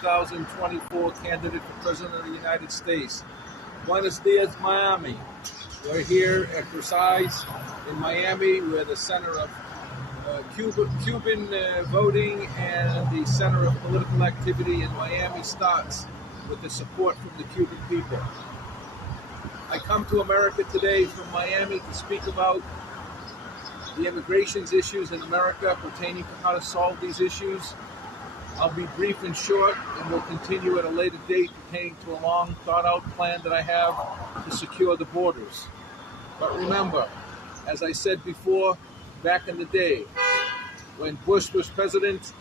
2024 candidate for President of the United States. Buenos dias, Miami. We're here at Versailles in Miami. We're the center of Cuban voting, and the center of political activity in Miami starts with the support from the Cuban people. I come to America today from Miami to speak about the immigration issues in America pertaining to how to solve these issues. I'll be brief and short, and we'll continue at a later date pertaining to a long thought-out plan that I have to secure the borders. But remember, as I said before, back in the day, when Bush was president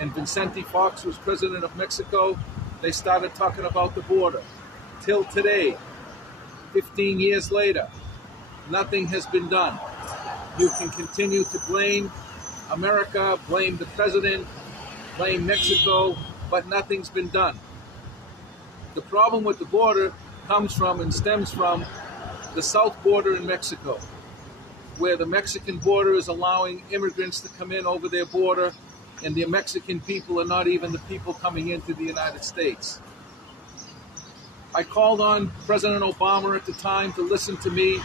and Vicente Fox was president of Mexico, they started talking about the border. Till today, 15 years later, nothing has been done. You can continue to blame America, blame the president, blame Mexico, but nothing's been done. The problem with the border comes from and stems from the south border in Mexico, where the Mexican border is allowing immigrants to come in over their border, and the Mexican people are not even the people coming into the United States. I called on President Obama at the time to listen to me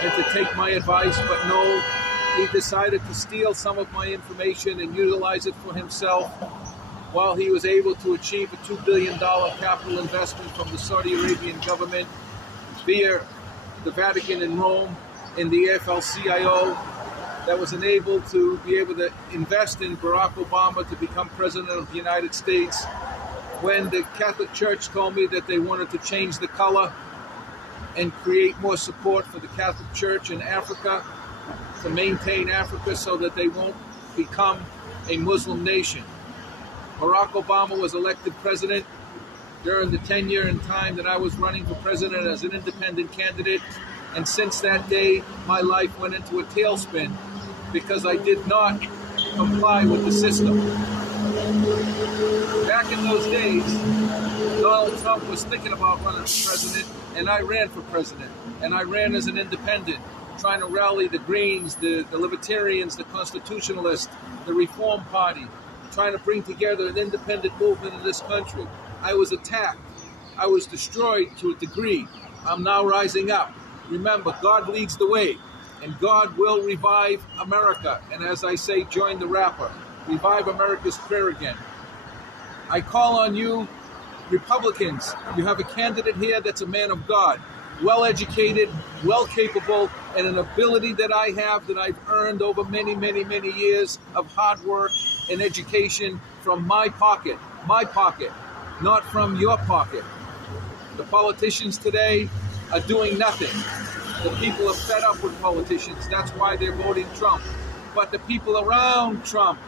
and to take my advice, but no, he decided to steal some of my information and utilize it for himself, while he was able to achieve a $2 billion capital investment from the Saudi Arabian government via the Vatican in Rome in the AFL-CIO that was enabled to be able to invest in Barack Obama to become president of the United States. When the Catholic Church told me that they wanted to change the color and create more support for the Catholic Church in Africa, to maintain Africa so that they won't become a Muslim nation. Barack Obama was elected president during the tenure and time that I was running for president as an independent candidate, and since that day, my life went into a tailspin because I did not comply with the system. Back in those days, Donald Trump was thinking about running for president, and I ran for president, and I ran as an independent, trying to rally the Greens, the Libertarians, the Constitutionalists, the Reform Party, trying to bring together an independent movement in this country. I was attacked. I was destroyed to a degree. I'm now rising up. Remember, God leads the way, and God will revive America. And as I say, join the rapper. Revive America's prayer again. I call on you, Republicans. You have a candidate here that's a man of God, well-educated, well-capable, and an ability that I have that I've earned over many, many, many years of hard work and education from my pocket, not from your pocket. The politicians today are doing nothing. The people are fed up with politicians. That's why they're voting Trump. But the people around Trump,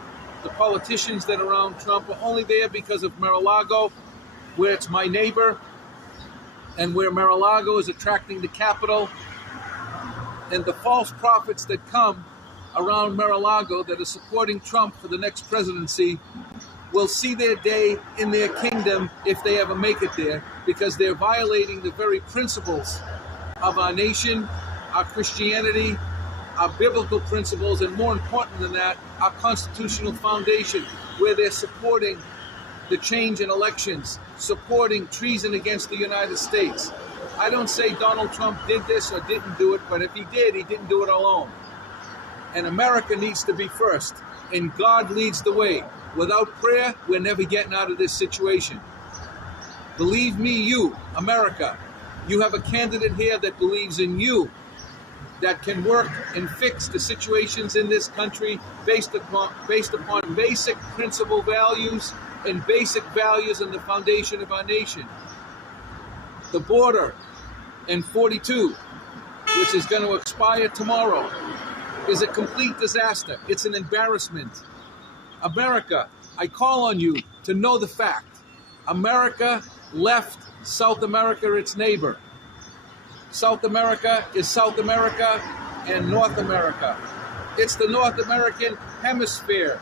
the politicians that are around Trump, are only there because of Mar-a-Lago, where it's my neighbor, and where Mar-a-Lago is attracting the capital. And the false prophets that come around Mar-a-Lago that are supporting Trump for the next presidency will see their day in their kingdom if they ever make it there, because they're violating the very principles of our nation, our Christianity, our biblical principles, and more important than that, our constitutional foundation, where they're supporting the change in elections, supporting treason against the United States. I don't say Donald Trump did this or didn't do it, but if he did, he didn't do it alone. And America needs to be first, and God leads the way. Without prayer, we're never getting out of this situation. Believe me, you, America, you have a candidate here that believes in you, that can work and fix the situations in this country based upon basic principle values and basic values in the foundation of our nation. The border in 42, which is going to expire tomorrow, is a complete disaster. It's an embarrassment. America, I call on you to know the fact. America left South America its neighbor. South America is South America and North America. It's the North American hemisphere.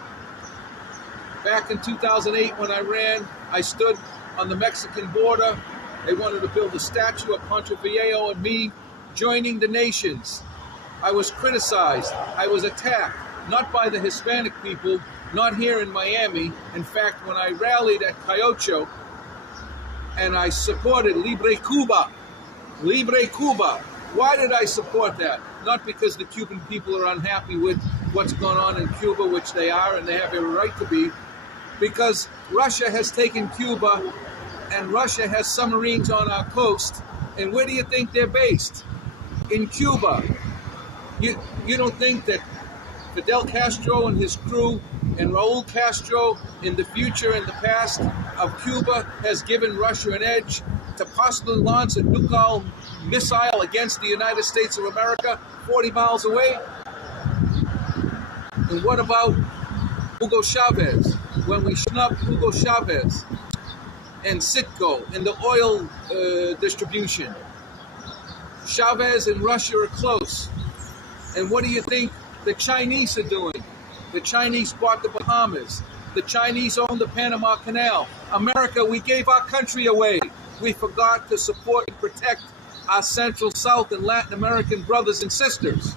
Back in 2008 when I ran, I stood on the Mexican border. They wanted to build a statue of Pancho Villa and me joining the nations. I was criticized. I was attacked, not by the Hispanic people, not here in Miami. In fact, when I rallied at Cayocho and I supported Libre Cuba, why did I support that? Not because the Cuban people are unhappy with what's going on in Cuba, which they are, and they have every right to be, because Russia has taken Cuba and Russia has submarines on our coast. And where do you think they're based? In Cuba. You don't think that Fidel Castro and his crew and Raul Castro in the future and the past of Cuba has given Russia an edge to possibly launch a nuclear missile against the United States of America 40 miles away? And what about Hugo Chavez? When we snubbed Hugo Chavez and Citgo in the oil distribution. Chavez and Russia are close. And what do you think the Chinese are doing? The Chinese bought the Bahamas. The Chinese own the Panama Canal. America, we gave our country away. We forgot to support and protect our Central, South, and Latin American brothers and sisters.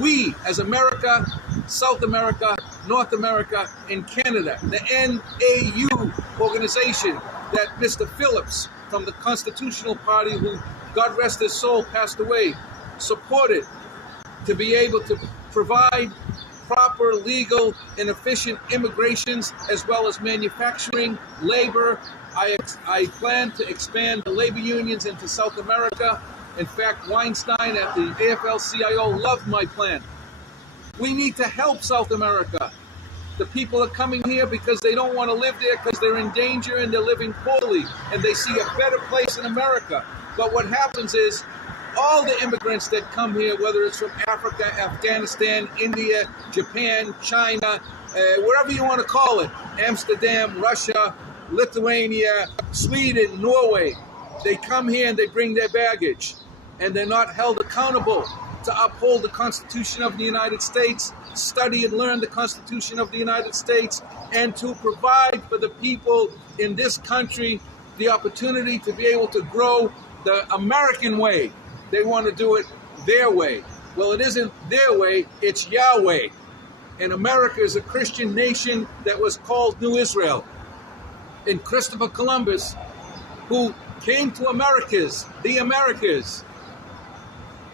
We, as America, South America, North America, and Canada, the NAU organization that Mr. Phillips from the Constitutional Party, who, God rest his soul, passed away, supported to be able to provide proper, legal, and efficient immigrations as well as manufacturing, labor. I plan to expand the labor unions into South America. In fact, Weinstein at the AFL-CIO loved my plan. We need to help South America. The people are coming here because they don't want to live there because they're in danger and they're living poorly and they see a better place in America. But what happens is all the immigrants that come here, whether it's from Africa, Afghanistan, India, Japan, China, wherever you want to call it, Amsterdam, Russia, Lithuania, Sweden, Norway, they come here and they bring their baggage and they're not held accountable to uphold the Constitution of the United States, study and learn the Constitution of the United States, and to provide for the people in this country the opportunity to be able to grow the American way. They want to do it their way. Well, it isn't their way, it's Yahweh. And America is a Christian nation that was called New Israel. And Christopher Columbus, who came to Americas, the Americas,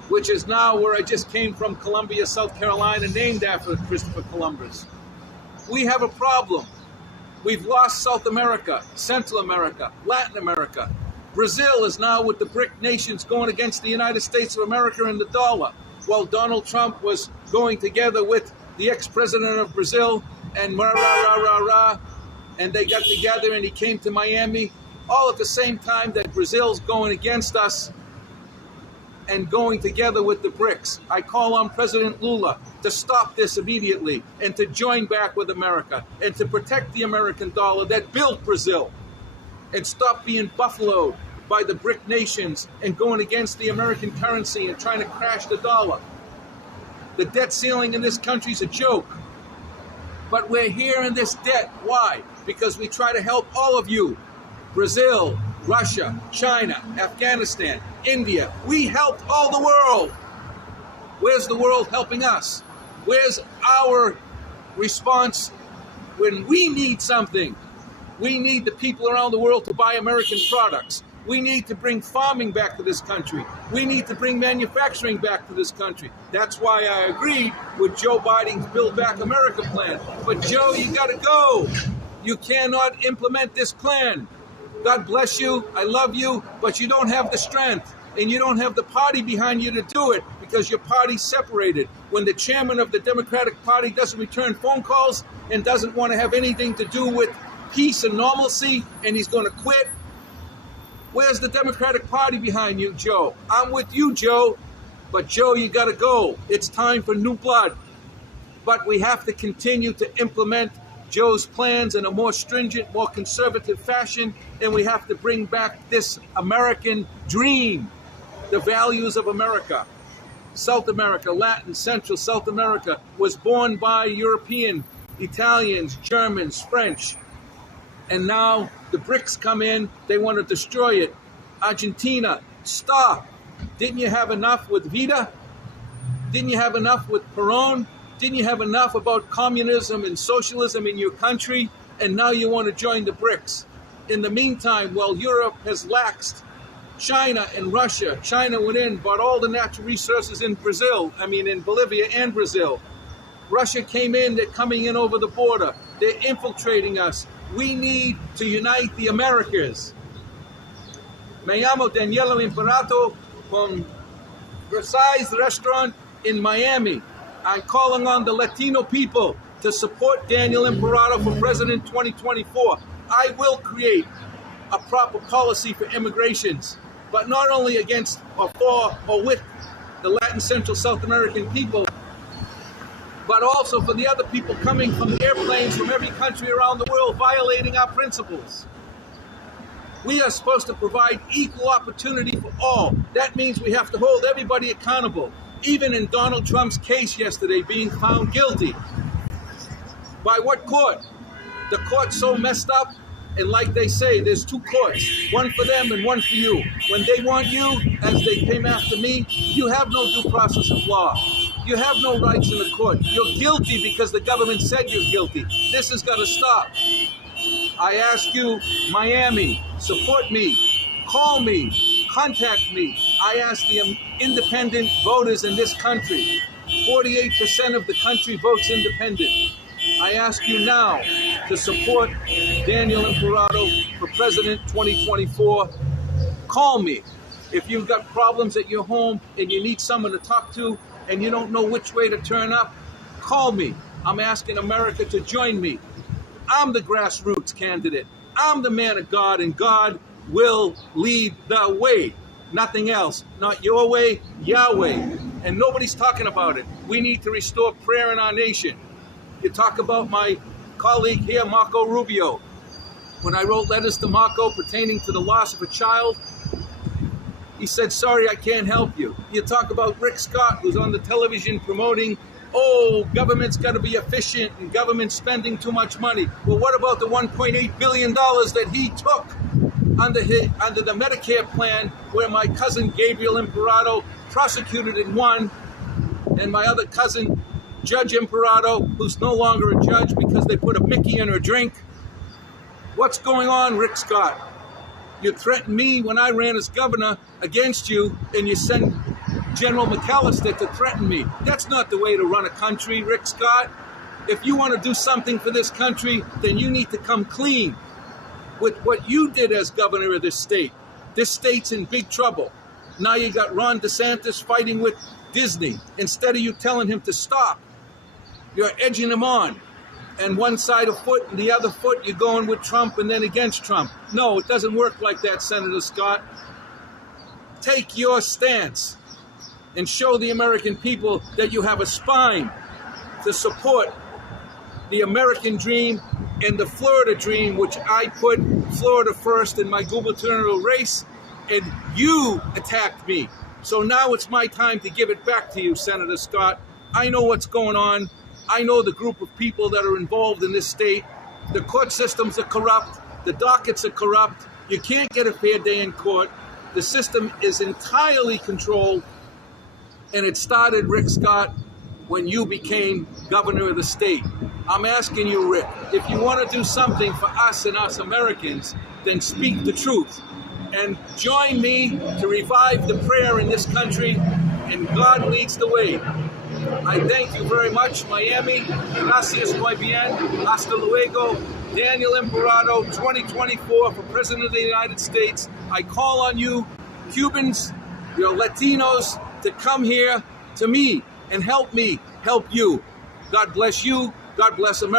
which is now where I just came from, Columbia, South Carolina, named after Christopher Columbus. We have a problem. We've lost South America, Central America, Latin America. Brazil is now with the BRIC nations going against the United States of America and the dollar, while Donald Trump was going together with the ex-president of Brazil and and they got together and he came to Miami, all at the same time that Brazil's going against us and going together with the BRICS. I call on President Lula to stop this immediately and to join back with America and to protect the American dollar that built Brazil and stop being buffaloed by the BRIC nations and going against the American currency and trying to crash the dollar. The debt ceiling in this country is a joke. But we're here in this debt. Why? Because we try to help all of you. Brazil, Russia, China, Afghanistan, India. We helped all the world. Where's the world helping us? Where's our response when we need something? We need the people around the world to buy American products. We need to bring farming back to this country. We need to bring manufacturing back to this country. That's why I agreed with Joe Biden's Build Back America plan. But Joe, you got to go. You cannot implement this plan. God bless you. I love you, but you don't have the strength and you don't have the party behind you to do it because your party's separated. When the chairman of the Democratic Party doesn't return phone calls and doesn't want to have anything to do with peace and normalcy and he's going to quit, where's the Democratic Party behind you, Joe? I'm with you, Joe. But Joe, you got to go. It's time for new blood. But we have to continue to implement Joe's plans in a more stringent, more conservative fashion, and we have to bring back this American dream, the values of America. South America, Latin, Central, South America was born by European, Italians, Germans, French. And now the BRICS come in, they want to destroy it. Argentina, stop. Didn't you have enough with Vida? Didn't you have enough with Perón? Didn't you have enough about communism and socialism in your country? And now you want to join the BRICS. In the meantime, while Europe has laxed, China and Russia, China went in, bought all the natural resources in in Bolivia and Brazil. Russia came in, they're coming in over the border. They're infiltrating us. We need to unite the Americas. Me llamo Daniel Imperato from Versailles Restaurant in Miami. I'm calling on the Latino people to support Daniel Imperato for President 2024. I will create a proper policy for immigrations, but not only against or for or with the Latin, Central, South American people, but also for the other people coming from airplanes from every country around the world violating our principles. We are supposed to provide equal opportunity for all. That means we have to hold everybody accountable, even in Donald Trump's case yesterday being found guilty. By what court? The court's so messed up, and like they say, there's two courts, one for them and one for you. When they want you, as they came after me, you have no due process of law. You have no rights in the court. You're guilty because the government said you're guilty. This has got to stop. I ask you, Miami, support me, call me, contact me. I ask the independent voters in this country. 48% of the country votes independent. I ask you now to support Daniel Imperato for President 2024. Call me. If you've got problems at your home and you need someone to talk to and you don't know which way to turn up, call me. I'm asking America to join me. I'm the grassroots candidate. I'm the man of God, and God will lead the way. Nothing else. Not your way, Yahweh. And nobody's talking about it. We need to restore prayer in our nation. You talk about my colleague here, Marco Rubio. When I wrote letters to Marco pertaining to the loss of a child, he said, sorry, I can't help you. You talk about Rick Scott, who's on the television promoting, oh, government's got to be efficient and government spending too much money. Well, what about the $1.8 billion that he took under the Medicare plan, where my cousin Gabriel Imperato prosecuted and won, and my other cousin, Judge Imperato, who's no longer a judge because they put a Mickey in her drink? What's going on, Rick Scott? You threatened me when I ran as governor against you, and you sent General McAllister to threaten me. That's not the way to run a country, Rick Scott. If you want to do something for this country, then you need to come clean with what you did as governor of this state. This state's in big trouble. Now you got Ron DeSantis fighting with Disney. Instead of you telling him to stop, you're edging him on. And one side of foot and the other foot, you're going with Trump and then against Trump. No, it doesn't work like that, Senator Scott. Take your stance and show the American people that you have a spine to support the American dream and the Florida dream, which I put Florida first in my gubernatorial race, and you attacked me. So now it's my time to give it back to you, Senator Scott. I know what's going on. I know the group of people that are involved in this state. The court systems are corrupt. The dockets are corrupt. You can't get a fair day in court. The system is entirely controlled. And it started, Rick Scott, when you became governor of the state. I'm asking you, Rick, if you want to do something for us and us Americans, then speak the truth. And join me to revive the prayer in this country, and God leads the way. I thank you very much, Miami. Gracias, muy bien. Hasta luego. Daniel Imperato, 2024 for President of the United States. I call on you, Cubans, your Latinos, to come here to me and help me help you. God bless you. God bless America.